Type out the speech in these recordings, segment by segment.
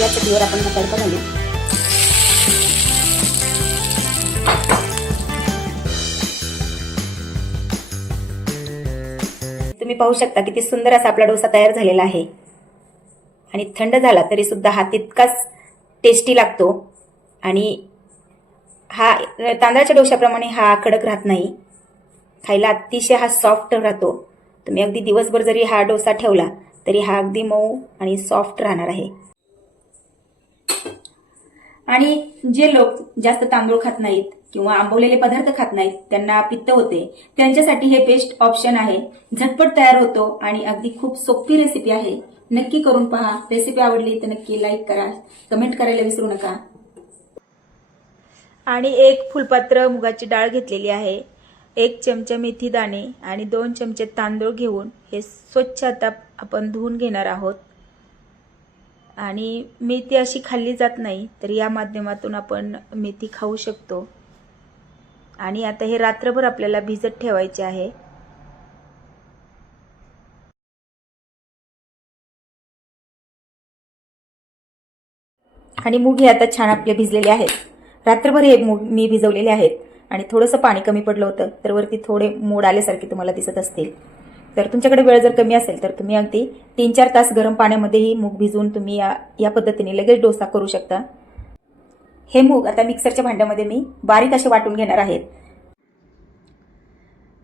या चटीवर आपण हा तडका घालू तुम्ही पाहू शकता किती सुंदर असा आपला डोसा तयार झालेला आहे. आणि थंड झाला तरी सुद्धा हा तितकाच टेस्टी लागतो. आणि हा तांदळाच्या डोशाप्रमाणे हा कडक राहत नाही. खायला अतिशय हा सॉफ्ट राहतो. तुम्ही अगदी दिवसभर जरी हा डोसा ठेवला तरी हा अगदी मऊ आणि सॉफ्ट राहणार आहे. आणि जे लोक जास्त तांदूळ खात नाहीत किंवा आंबवलेले पदार्थ खात नाहीत त्यांना पित्त होते त्यांच्यासाठी हे बेस्ट ऑप्शन आहे. झटपट तयार होतो आणि अगदी खूप सोपी रेसिपी आहे. नक्की करून पहा. रेसिपी आवडली तर नक्की लाईक करा. कमेंट करायला विसरू नका. आणि एक फुलपात्र मुगाची डाळ घेतलेली आहे. एक चमचा मेथी दाणे आणि दोन चमचे तांदूळ घेऊन हे स्वच्छ आता आपण धुवून घेणार आहोत. आणि मेथी अशी खाल्ली जात नाही तर या माध्यमातून आपण मेथी खाऊ शकतो. आणि आता हे रात्रभर आपल्याला भिजत ठेवायचे आहे. आणि मूग हे आता छान आपले भिजलेले आहेत. रात्रभर हे मूग मी भिजवलेले आहेत. आणि थोडंसं पाणी कमी पडलं होतं तर वरती थोडे मोड आल्यासारखे तुम्हाला दिसत असतील. तर तुमच्याकडे वेळ जर कमी असेल तर तुम्ही अगदी तीन चार तास गरम पाण्यामध्येही मूग भिजवून तुम्ही या या पद्धतीने लगेच डोसा करू शकता. हे मूग आता मिक्सरच्या भांड्यामध्ये मी बारीक असे वाटून घेणार आहेत.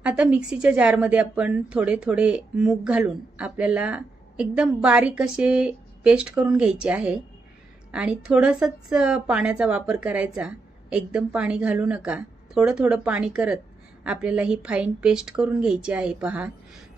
आता मिक्सीच्या जारमध्ये आपण थोडे थोडे मूग घालून आपल्याला एकदम बारीक असे पेस्ट करून घ्यायचे आहे. आणि थोडंसंच पाण्याचा वापर करायचा. एकदम पाणी घालू नका. थोडं थोडं पाणी करत आपल्याला ही फाईन पेस्ट करून घ्यायची आहे पहा.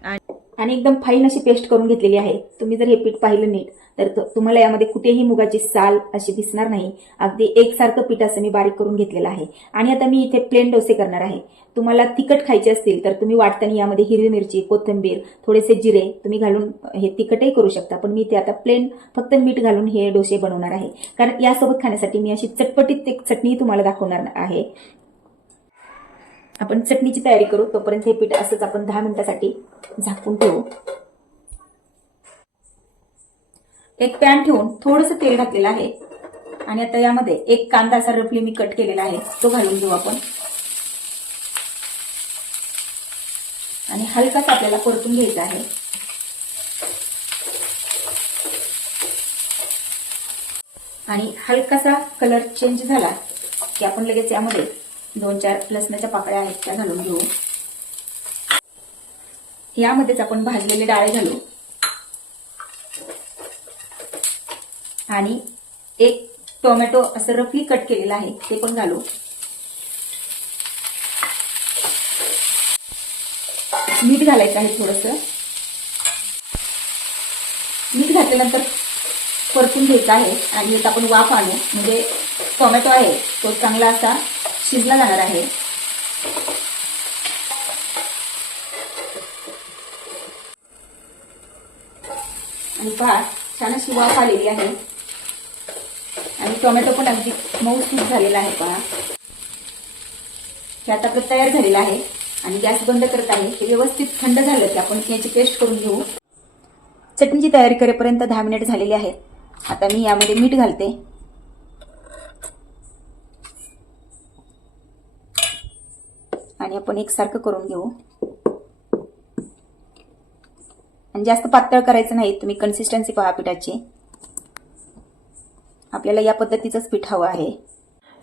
आणि एकदम फाईन अशी पेस्ट करून घेतलेली आहे. तुम्ही जर हे पीठ पाहिलं नीट तर तुम्हाला यामध्ये कुठेही मुगाची साल अशी दिसणार नाही. अगदी एकसारखं पीठ असं मी बारीक करून घेतलेलं आहे. आणि आता मी इथे प्लेन डोसे करणार आहे. तुम्हाला तिखट खायचे असतील तर तुम्ही वाटताना यामध्ये हिरवी मिरची कोथिंबीर थोडेसे जिरे तुम्ही घालून हे तिखटही करू शकता. पण मी ते आता प्लेन फक्त मीठ घालून हे डोसे बनवणार आहे. कारण यासोबत खाण्यासाठी मी अशी चटपटीत एक चटणी तुम्हाला दाखवणार आहे. आपण चटणीची तयारी करू. तोपर्यंत हे पीठ असंच आपण दहा मिनिटासाठी झाकून ठेवू. एक पॅन ठेवून थोडंसं तेल घातलेलं आहे. आणि आता यामध्ये एक कांदा असा रफली मी कट केलेला आहे. तो घालून घेऊ आपण. आणि हलकाच आपल्याला परतून घ्यायचा आहे. आणि हलकासा कलर चेंज झाला की आपण लगेच यामध्ये दोन चार लसणाच्या पाकळ्या आहेत त्या घालून घेऊ. यामध्येच आपण भाजलेले डाळे घालू. आणि एक टोमॅटो असं रफली कट केलेलं आहे ते पण घालू. मीठ घालायचं आहे थोडस. मीठ घातल्यानंतर परतून घ्यायचं आहे आणि एक आपण वाफ आणू. म्हणजे टोमॅटो आहे तो चांगला असा शिजला जाणार आहे. आणि पहा छान अशी वाफ आलेली आहे. आणि टोमॅटो पण अगदी मऊ मऊसूत झालेला आहे पहा. हे आता आपलं तयार झालेलं आहे. आणि गॅस बंद करत आहे. हे व्यवस्थित थंड झालं की आपण याची पेस्ट करून घेऊ. चटणीची तयारी करेपर्यंत दहा मिनिट झालेली आहेत. आता मी यामध्ये मीठ घालते. आणि आपण एकसारखं करून घेऊ. आणि जास्त पातळ करायचं नाही तुम्ही कन्सिस्टन्सी पहा पिठाची. आपल्याला या पद्धतीचंच पीठ हवं आहे.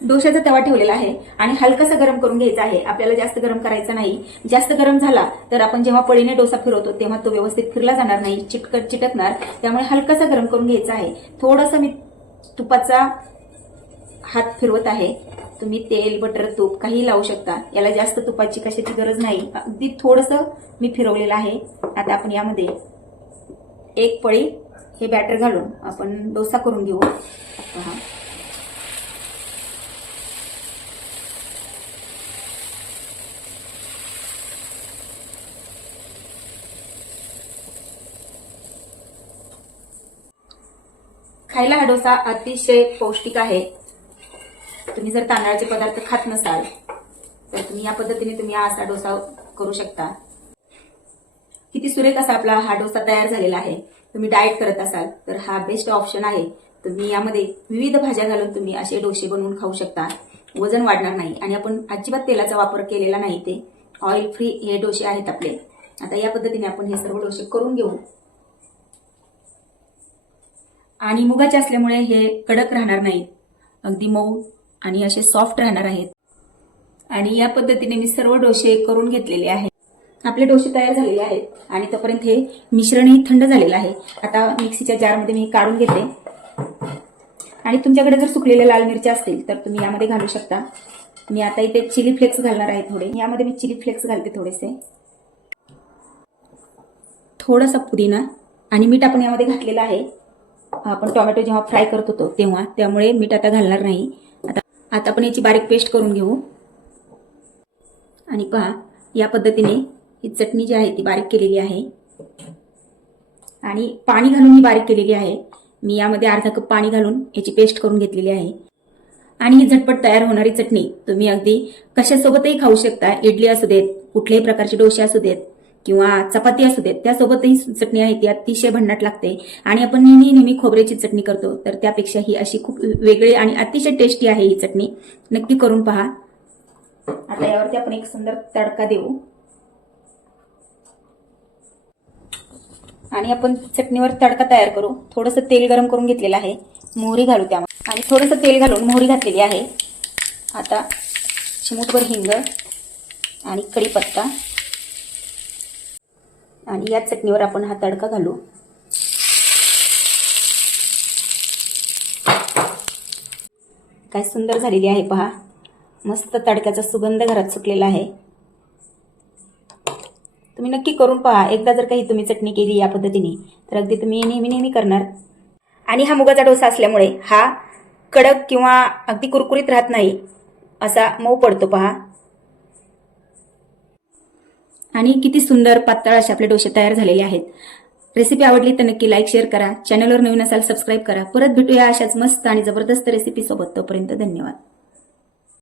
डोशाचा तवा ठेवलेला आहे आणि हलकासा गरम करून घ्यायचा आहे. आपल्याला जास्त गरम करायचा नाही. जास्त गरम झाला तर आपण जेव्हा पळीने डोसा फिरवतो तेव्हा तो व्यवस्थित फिरला जाणार नाही चिटकट चिटकणार. त्यामुळे हलकासा गरम करून घ्यायचा आहे. थोडंसं मी तुपाचा हात फिरवत आहे. तुम्ही तेल बटर तूप काही लावू शकता. याला जास्त तुपाची कशाची गरज नाही. अगदी थोडंसं मी फिरवलेलं आहे. आता आपण यामध्ये एक पळी हे बॅटर घालून आपण डोसा करून घेऊ. पहा. खायला हा डोसा अतिशय पौष्टिक आहे. तुम्ही जर तांदळाचे पदार्थ खात नसाल तर तुम्ही या पद्धतीने तुम्ही हा असा डोसा करू शकता. किती सुरेख असा आपला हा डोसा तयार झालेला आहे. तुम्ही डाएट करत असाल तर हा बेस्ट ऑप्शन आहे. तुम्ही यामध्ये विविध भाज्या घालून तुम्ही असे डोसे बनवून खाऊ शकता. वजन वाढणार नाही आणि आपण अजिबात तेलाचा वापर केलेला नाही ते. ऑइल फ्री हे डोसे आहेत आपले. आता या पद्धतीने आपण हे सर्व डोसे करून घेऊ. आणि मुगाचे असल्यामुळे हे कडक राहणार नाहीत अगदी मऊ आणि असे सॉफ्ट राहणार आहेत. आणि या पद्धतीने मी सर्व डोसे करून घेतलेले आहेत. आपले डोसे तयार झालेले आहेत आणि तोपर्यंत हे मिश्रणही थंड झालेलं आहे. आता मिक्सीच्या जारमध्ये मी काढून घेते. आणि तुमच्याकडे जर सुकलेल्या लाल मिरच्या असतील तर तुम्ही यामध्ये घालू शकता. मी आता इथे चिली फ्लेक्स घालणार आहे थोडे. यामध्ये मी चिली फ्लेक्स घालते थोडेसे. थोडासा पुदिना आणि मीठ आपण यामध्ये घातलेलं आहे. आपण टोमॅटो जेव्हा फ्राय करत होतो तेव्हा त्यामुळे मीठ आता घालणार नाही. आता आपण याची बारीक पेस्ट करून घेऊ. आणि पहा या पद्धतीने ही चटणी जी आहे ती बारीक केलेली आहे. आणि पाणी घालून ही बारीक केलेली आहे. मी यामध्ये अर्धा कप पाणी घालून याची पेस्ट करून घेतलेली आहे. आणि ही झटपट तयार होणारी चटणी तुम्ही अगदी कशासोबतही खाऊ शकता. इडली असू देत कुठल्याही प्रकारचे डोसे असू देत. किंवा चपाती असू देत त्यासोबतही चटणी आहे ती अतिशय भन्नाट लागते. आणि आपण नेहमी नेहमी खोबऱ्याची चटणी करतो. तर त्यापेक्षा ही अशी खूप वेगळी आणि अतिशय टेस्टी आहे ही चटणी. नक्की करून पहा. आता यावरती आपण एक सुंदर तडका देऊ. आणि आपण चटणीवर तडका तयार करू. थोडंसं तेल गरम करून घेतलेलं आहे. मोहरी घालू त्यामध्ये. आणि थोडंसं तेल घालून मोहरी घातलेली आहे. आता चिमूटभर हिंग आणि कढीपत्ता. आणि या चटणीवर आपण हा तडका घालू. काय सुंदर झालेली आहे पहा. मस्त तडक्याचा सुगंध घरात सुटलेला आहे. तुम्ही नक्की करून पहा. एकदा जर काही तुम्ही चटणी केली या पद्धतीने तर अगदी तुम्ही नेहमी नेहमी करणार. आणि हा मुगाचा डोसा असल्यामुळे हा कडक किंवा अगदी कुरकुरीत राहत नाही असा मऊ पडतो पहा. आणि किती सुंदर पातळ असे आपले डोसे तयार झालेले आहेत. रेसिपी आवडली तर नक्की लाईक शेअर करा. चॅनलवर नवीन असाल सबस्क्राईब करा. परत भेटूया अशाच मस्त आणि जबरदस्त रेसिपी सोबत. तोपर्यंत धन्यवाद.